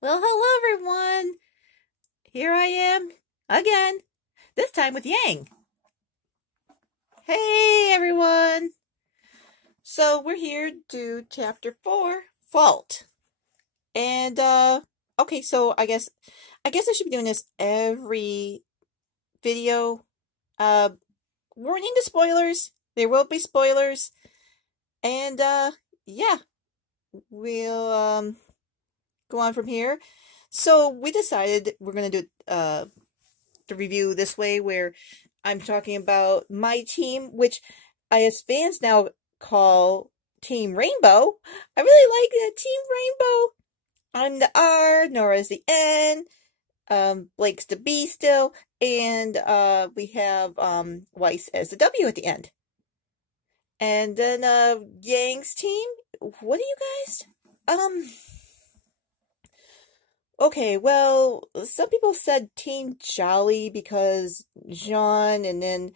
Well, hello everyone. Here I am again, this time with Yang. Hey everyone. So we're here to do chapter 4, Fault. And okay, so I guess I should be doing this every video. Uh Warning to spoilers. There will be spoilers. And yeah, we'll go on from here. So we decided we're going to do the review this way, where I'm talking about my team, which I, as fans now, call Team Rainbow. I really like that, Team Rainbow. I'm the R, Nora's the N, Blake's the B still, and we have Weiss as the W at the end. And then Yang's team. What are you guys? Okay, well, some people said Team Jolly because Jean, and then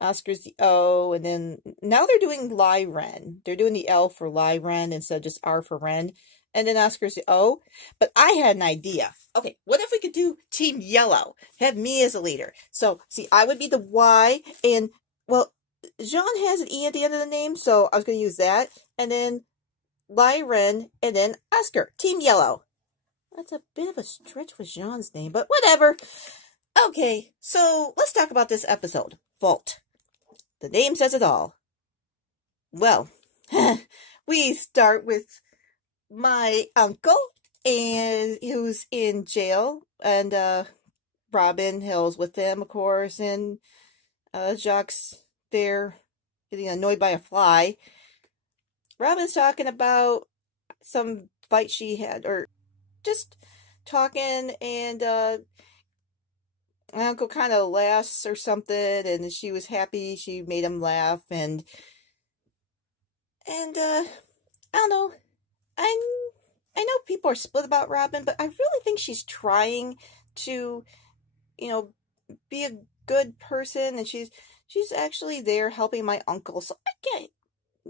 Oscar's the O, and then now they're doing Lyren. They're doing the L for Lyren instead of just R for Ren, and then Oscar's the O. But I had an idea. Okay, what if we could do Team Yellow? Have me as a leader. So, see, I would be the Y, and, well, Jean has an E at the end of the name, so I was going to use that, and then Lyren, and then Oscar. Team Yellow. That's a bit of a stretch with Jean's name, but whatever. Okay, so let's talk about this episode. Fault. The name says it all. Well, we start with my uncle, and who's in jail, and Robin Hill's with him, of course, and Jacques there getting annoyed by a fly. Robin's talking about some fight she had, or just talking, and my uncle kind of laughs or something, and she was happy she made him laugh, and I don't know. I know people are split about Robin, but I really think she's trying to, be a good person, and she's actually there helping my uncle, so I can't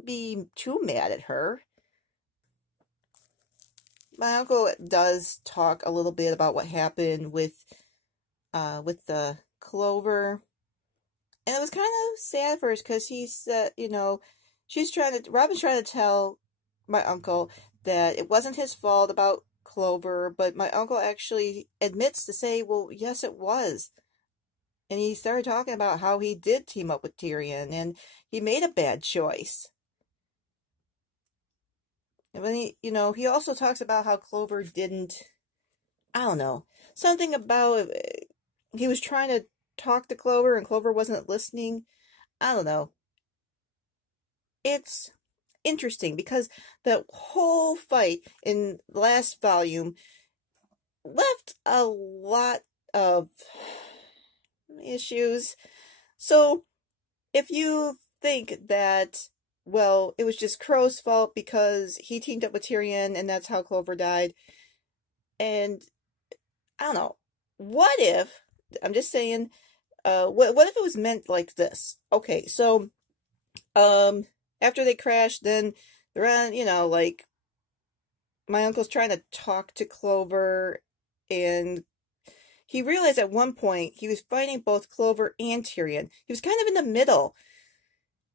be too mad at her. My uncle does talk a little bit about what happened with the Clover, and it was kind of sad for us because he said, Robin's trying to tell my uncle that it wasn't his fault about Clover, but my uncle actually admits to say, well, yes, it was. And he started talking about how he did team up with Tyrion, and he made a bad choice. And when he also talks about how Clover didn't, I don't know, something about, he was trying to talk to Clover and Clover wasn't listening. I don't know. It's interesting because the whole fight in the last volume left a lot of issues. So if you think that, well, it was just Crow's fault because he teamed up with Tyrion and that's how Clover died, and I don't know, what if, I'm just saying, what if it was meant like this? Okay, so after they crashed, then they're on, like, my uncle's trying to talk to Clover, and he realized at one point he was fighting both Clover and Tyrion. He was kind of in the middle.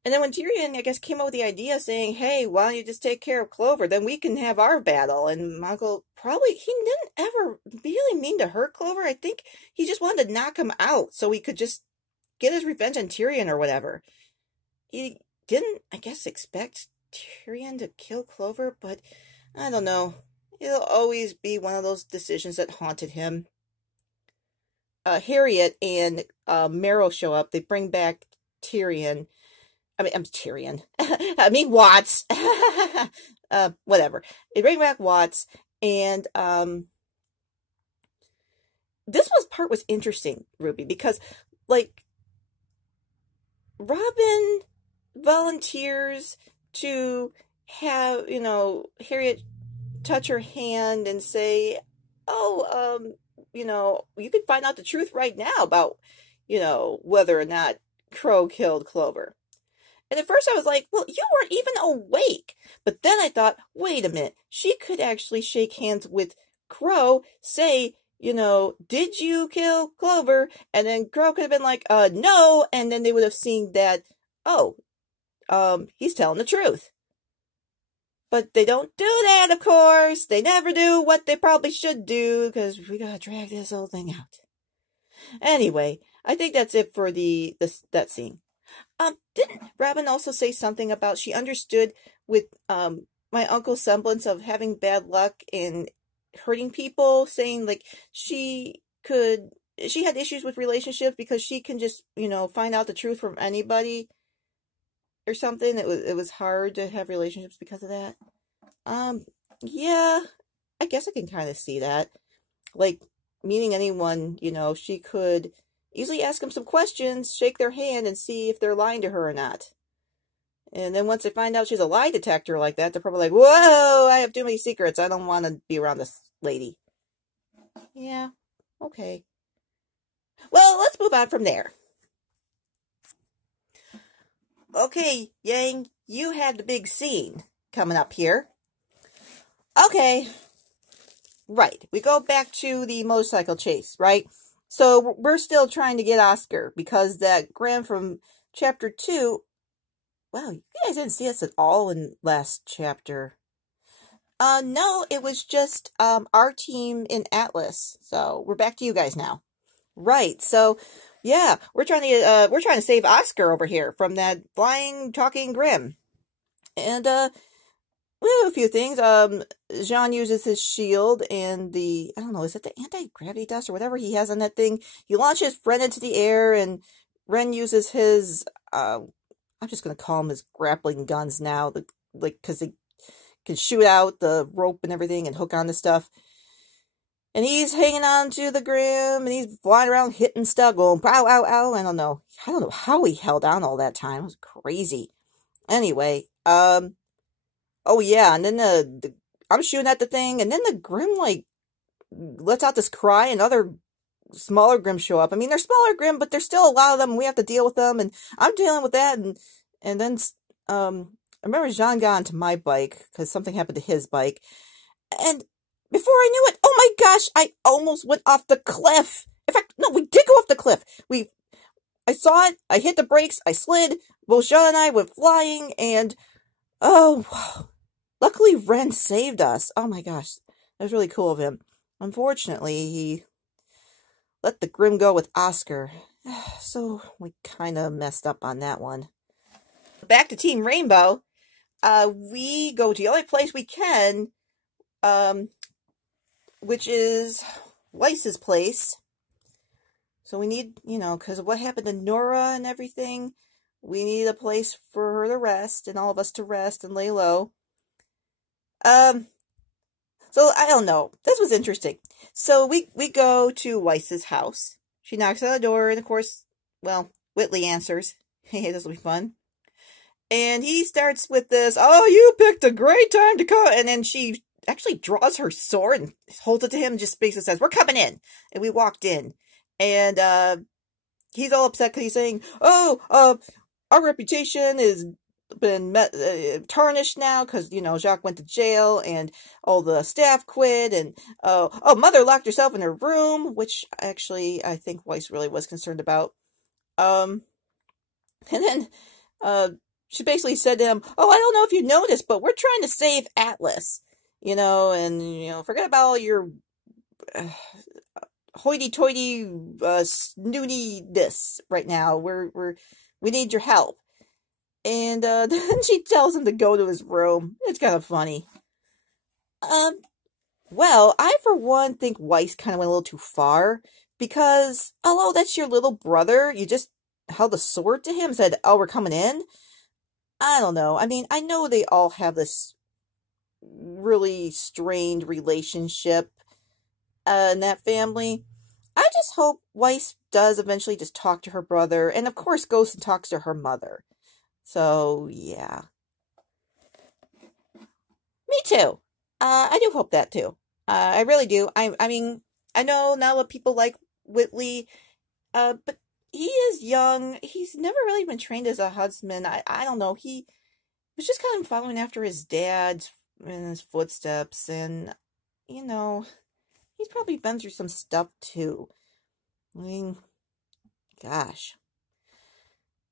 And then when Tyrion, I guess, came up with the idea saying, hey, why don't you just take care of Clover? Then we can have our battle. And my uncle he didn't ever really mean to hurt Clover. I think he just wanted to knock him out so he could just get his revenge on Tyrion or whatever. He didn't, I guess, expect Tyrion to kill Clover, but I don't know. It'll always be one of those decisions that haunted him. Harriet and Meryl show up. They bring back Tyrion. I'm Tyrion. I mean Watts. Whatever. They bring back Watts, and this part was interesting, Ruby, because, like, Robin volunteers to have, Harriet touch her hand and say, oh, you could find out the truth right now about, whether or not Crow killed Clover. And at first I was like, well, you weren't even awake. But then I thought, wait a minute, she could actually shake hands with Crow say, did you kill Clover? And then Crow could have been like, no, and then they would have seen that, oh, he's telling the truth. But they don't do that, of course. They never do what they probably should do, because we gotta drag this whole thing out. Anyway, I think that's it for that scene. Didn't Robin also say something about she understood with my uncle's semblance of having bad luck and hurting people, saying like she had issues with relationships because she can just, find out the truth from anybody or something. It was hard to have relationships because of that. Yeah, I guess I can kind of see that. Like, meeting anyone, she could easily ask them some questions, shake their hand, and see if they're lying to her or not. And then once they find out she's a lie detector like that, they're probably like, whoa, I have too many secrets. I don't want to be around this lady. Yeah, okay. Well, let's move on from there. Okay, Yang, you had the big scene coming up here. Okay. Right, we go back to the motorcycle chase, right? So we're still trying to get Oscar because that Graham from chapter 2, wow, you guys didn't see us at all in last chapter. No, it was just our team in Atlas. So we're back to you guys now. Right, so yeah, we're trying to save Oscar over here from that flying, talking Grim. And we have a few things. Jean uses his shield and I don't know, is it the anti-gravity dust or whatever he has on that thing? He launches Ren into the air, and Ren uses his, I'm just going to call them his grappling guns now, because they can shoot out the rope and everything and hook onto stuff. And he's hanging on to the Grim, and he's flying around hitting stuff, going, ow, ow, ow. I don't know how he held on all that time. It was crazy. Anyway, oh yeah, and then I'm shooting at the thing, and then the Grim, like, lets out this cry, and other smaller Grims show up. I mean, they're smaller Grim, but there's still a lot of them, and we have to deal with them, and I'm dealing with that, and then, I remember Jean got onto my bike, because something happened to his bike, and before I knew it, oh my gosh, I almost went off the cliff. In fact, no, we did go off the cliff. I saw it, I hit the brakes, I slid, both Jean and I went flying, and, oh, luckily, Ren saved us. Oh my gosh, that was really cool of him. Unfortunately, he let the Grim go with Oscar, so we kind of messed up on that one. Back to Team Rainbow, we go to the only place we can, which is Weiss's place. So we need, because of what happened to Nora and everything, we need a place for her to rest, and all of us to rest and lay low. So I don't know. This was interesting. So we go to Weiss's house. She knocks on the door, and of course, well, Whitley answers. Hey, this will be fun. And he starts with this, oh, you picked a great time to come. And then she actually draws her sword and holds it to him and just basically says, we're coming in. And we walked in. And he's all upset because he's saying, oh, our reputation is been tarnished now because, Jacques went to jail and all the staff quit, and Mother locked herself in her room, which actually I think Weiss really was concerned about. And then she basically said to him, oh, I don't know if you noticed, but we're trying to save Atlas, and forget about all your hoity-toity snootiness right now. We need your help. And then she tells him to go to his room. It's kind of funny. Well, I for one think Weiss kind of went a little too far, because hello, that's your little brother. You just held a sword to him and said, oh, we're coming in? I don't know. I mean, I know they all have this really strained relationship in that family. I just hope Weiss does eventually just talk to her brother, and of course goes and talks to her mother. So, yeah. Me too. I do hope that too. I really do. I mean, I know not a lot of people like Whitley, but he is young. He's never really been trained as a husband. I don't know. He was just kind of following after his dad in his footsteps, and, He's probably been through some stuff too. I mean, gosh.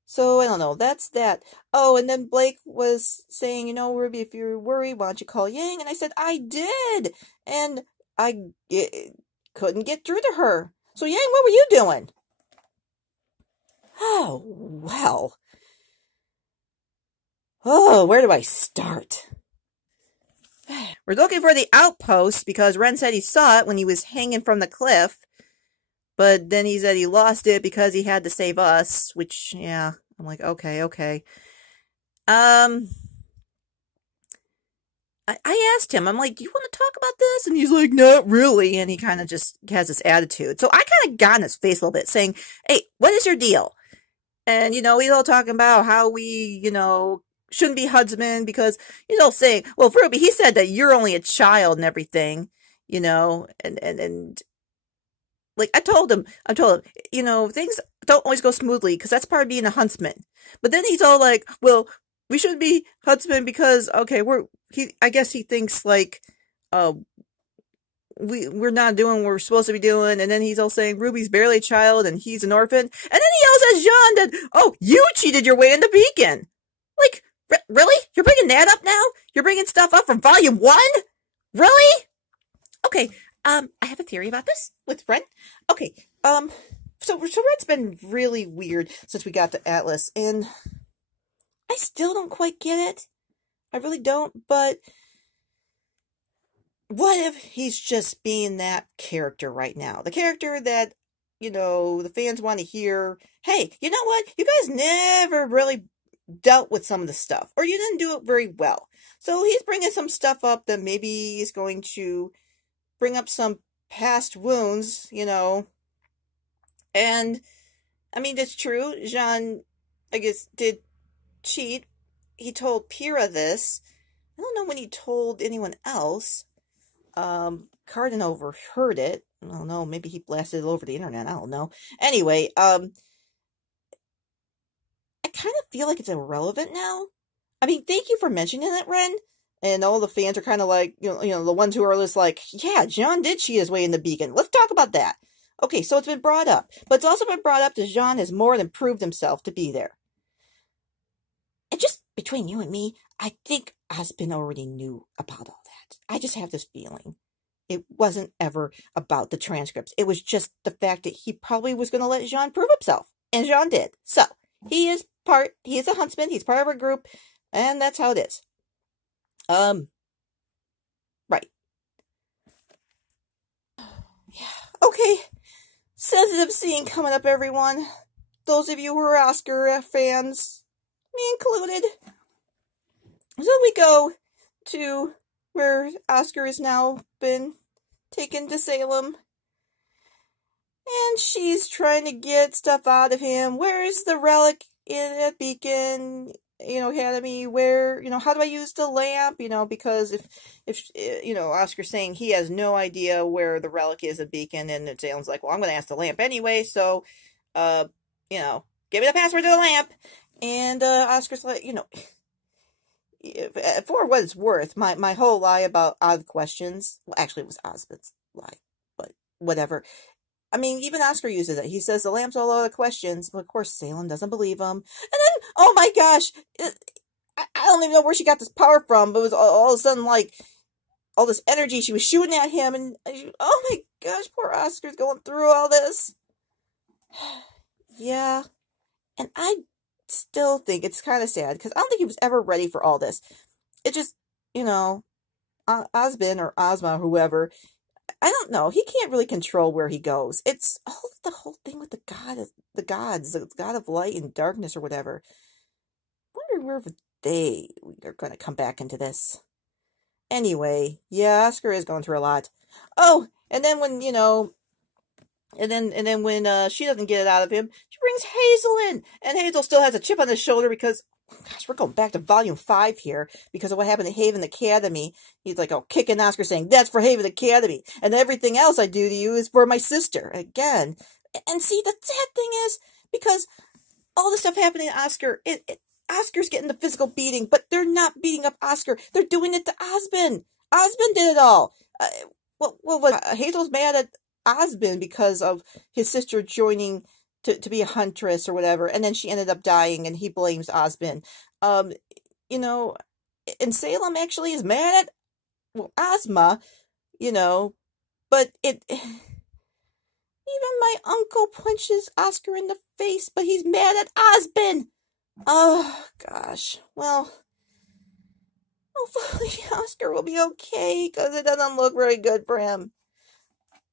So, I don't know. That's that. Oh, and then Blake was saying, Ruby, if you're worried, why don't you call Yang? And I said, I did. And I couldn't get through to her. So, Yang, what were you doing? Oh, well. Oh, where do I start? We're looking for the outpost because Ren said he saw it when he was hanging from the cliff. But then he said he lost it because he had to save us, which, yeah, I'm like, okay. I asked him, I'm like, do you want to talk about this? And he's like, not really. And he kind of just has this attitude. So I kind of got in his face a little bit saying, hey, what is your deal? And, he's all talking about how we, shouldn't be husband because, saying, well, Ruby, he said that you're only a child and everything, and like, I told him, things don't always go smoothly because that's part of being a huntsman. But then he's all like, well, we should be huntsmen because, okay, I guess he thinks like, we're not doing what we're supposed to be doing. And then he's all saying Ruby's barely a child and he's an orphan. And then he yells at Jean that, oh, you cheated your way in the beacon. Like, really? You're bringing that up now? You're bringing stuff up from volume 1? Really? Okay. I have a theory about this with Ren. Okay, so Ren's been really weird since we got the Atlas, and I still don't quite get it. I really don't, but what if he's just being that character right now? The character that, the fans want to hear, hey, you know what? You guys never really dealt with some of the stuff, or you didn't do it very well. So he's bringing some stuff up that maybe is going to bring up some past wounds, and, I mean, that's true. Jean, I guess, did cheat. He told Pyrrha this. I don't know when he told anyone else. Cardin overheard it. I don't know, maybe he blasted it over the internet, I don't know. Anyway, I kind of feel like it's irrelevant now. I mean, thank you for mentioning it, Ren. And all the fans are kind of like, the ones who are just like, yeah, Jean did cheat his way in the beacon. Let's talk about that. Okay, so it's been brought up. But it's also been brought up that Jean has more than proved himself to be there. And just between you and me, I think Osmond already knew about all that. I just have this feeling. It wasn't ever about the transcripts. It was just the fact that he probably was going to let Jean prove himself. And Jean did. So, he is a huntsman. He's part of our group. And that's how it is. Right. Yeah. Okay. Sensitive scene coming up, everyone. Those of you who are Oscar fans, me included. So we go to where Oscar has now been taken to Salem. And she's trying to get stuff out of him. Where is the relic in that beacon? Academy, where, how do I use the lamp? Because if Oscar's saying he has no idea where the relic is at Beacon, and it sounds like, well, I'm going to ask the lamp anyway, so, give me the password to the lamp. And, Oscar's like, for what it's worth, my whole lie about odd questions, well, actually it was Osmond's lie, but whatever. I mean, even Oscar uses it. He says the lamp's all out of questions, but of course Salem doesn't believe him. And then, oh my gosh, I don't even know where she got this power from, but it was all of a sudden like all this energy she was shooting at him, and oh my gosh, poor Oscar's going through all this. Yeah, and I still think it's kind of sad because I don't think he was ever ready for all this. It just, Osmond or Ozma or whoever, I don't know. He can't really control where he goes. It's the whole thing with the gods, the god of light and darkness or whatever. I wonder where they are going to come back into this. Anyway, yeah, Oscar is going through a lot. Oh, and then when, and then when she doesn't get it out of him, she brings Hazel in. And Hazel still has a chip on his shoulder because, gosh, we're going back to volume 5 here because of what happened at Haven Academy. He's like, oh, kicking Oscar saying, that's for Haven Academy. And everything else I do to you is for my sister. Again. And see, the sad thing is, because all the stuff happening to Oscar, Oscar's getting the physical beating, but they're not beating up Oscar. They're doing it to Osmond. Osmond did it all. Hazel's mad at Osmond because of his sister joining to be a huntress or whatever, and then she ended up dying, and he blames Osmond. Um, you know, and Salem actually is mad at, well, Ozma, you know, but even my uncle punches Oscar in the face, but he's mad at Osmond. Oh gosh. Well, hopefully Oscar will be okay, because it doesn't look very good for him.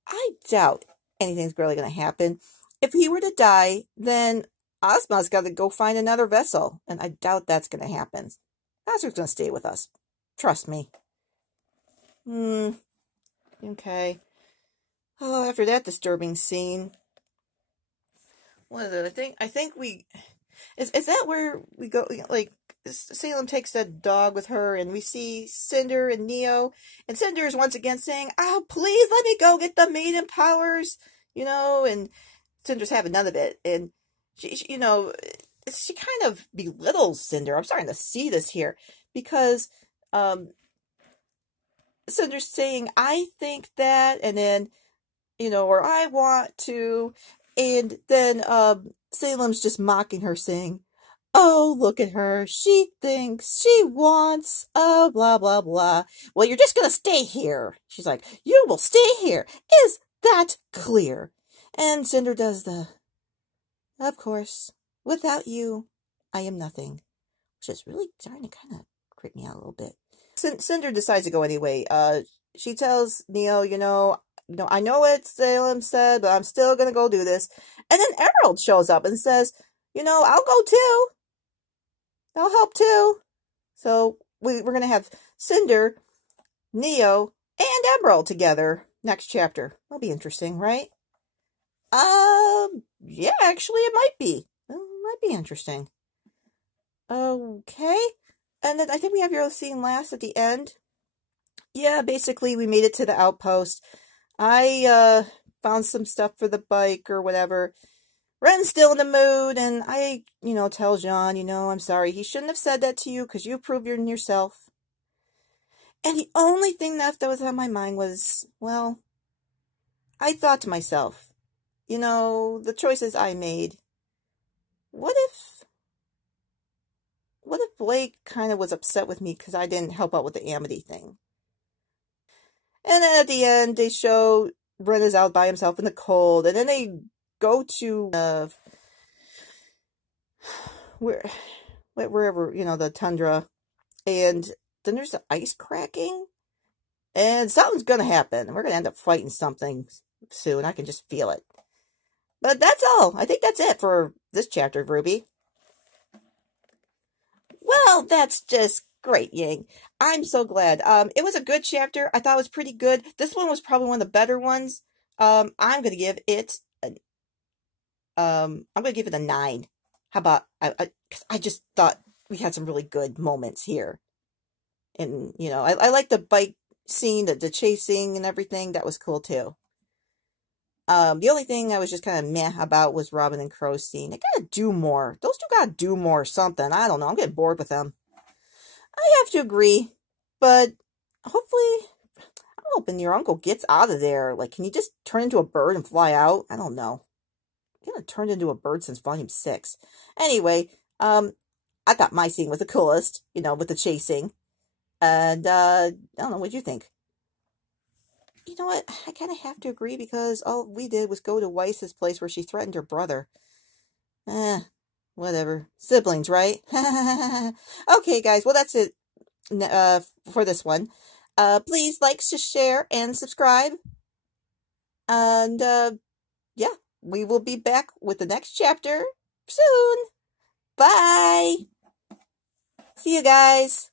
I doubt anything's really going to happen. If he were to die, then Ozma's got to go find another vessel, and I doubt that's going to happen. Oscar's going to stay with us. Trust me. Okay. Oh, after that disturbing scene. What is it? I think we... Is that where we go, like, Salem takes that dog with her, and we see Cinder and Neo, and Cinder is once again saying, "Oh, please let me go get the maiden powers," and Cinder's having none of it, and she kind of belittles Cinder. I'm starting to see this here, because, Cinder's saying, "I think that," and then, or "I want to," and then, Salem's just mocking her, saying, "Oh, look at her. She thinks, she wants, oh, blah, blah, blah. Well, you're just gonna stay here." She's like, "You will stay here. Is that clear?" And Cinder does "Of course. Without you, I am nothing." Which is really starting to kind of creep me out a little bit. Cinder decides to go anyway. She tells Neo, "I know what Salem said, but I'm still gonna go do this." And then Emerald shows up and says, "I'll go too. I'll help too." So we're going to have Cinder, Neo, and Emerald together next chapter. That'll be interesting, right? Yeah, actually it might be. It might be interesting. Okay. And then I think we have your scene last at the end. Yeah, basically we made it to the outpost. I found some stuff for the bike or whatever. Ren's still in the mood, and I, tell Jean, "I'm sorry. He shouldn't have said that to you, because you proved you're in yourself." And the only thing left that was on my mind was, well, I thought to myself, the choices I made, what if Blake kind of was upset with me because I didn't help out with the Amity thing? And then at the end, they show Ren is out by himself in the cold, and then they go to wherever, the tundra, and then there's the ice cracking, and something's gonna happen. We're gonna end up fighting something soon. I can just feel it. But that's all. I think that's it for this chapter of RWBY. Well, that's just great, Yang. I'm so glad. It was a good chapter. I thought it was pretty good. This one was probably one of the better ones. I'm gonna give it a 9. How about, because I just thought we had some really good moments here. And, I like the bike scene, the chasing and everything. That was cool, too. The only thing I was just kind of meh about was Robin and Crow's scene. They gotta do more. Those two gotta do more or something. I don't know. I'm getting bored with them. I have to agree. But hopefully, I'm hoping your uncle gets out of there. Like, can you just turn into a bird and fly out? I don't know. He hasn't turned into a bird since volume 6. Anyway, I thought my scene was the coolest, with the chasing. And, I don't know, what'd you think? You know what? I kind of have to agree, because all we did was go to Weiss's place where she threatened her brother. Whatever. Siblings, right? Okay, guys. Well, that's it for this one. Please like, share, and subscribe. And, yeah. We will be back with the next chapter soon. Bye. See you guys.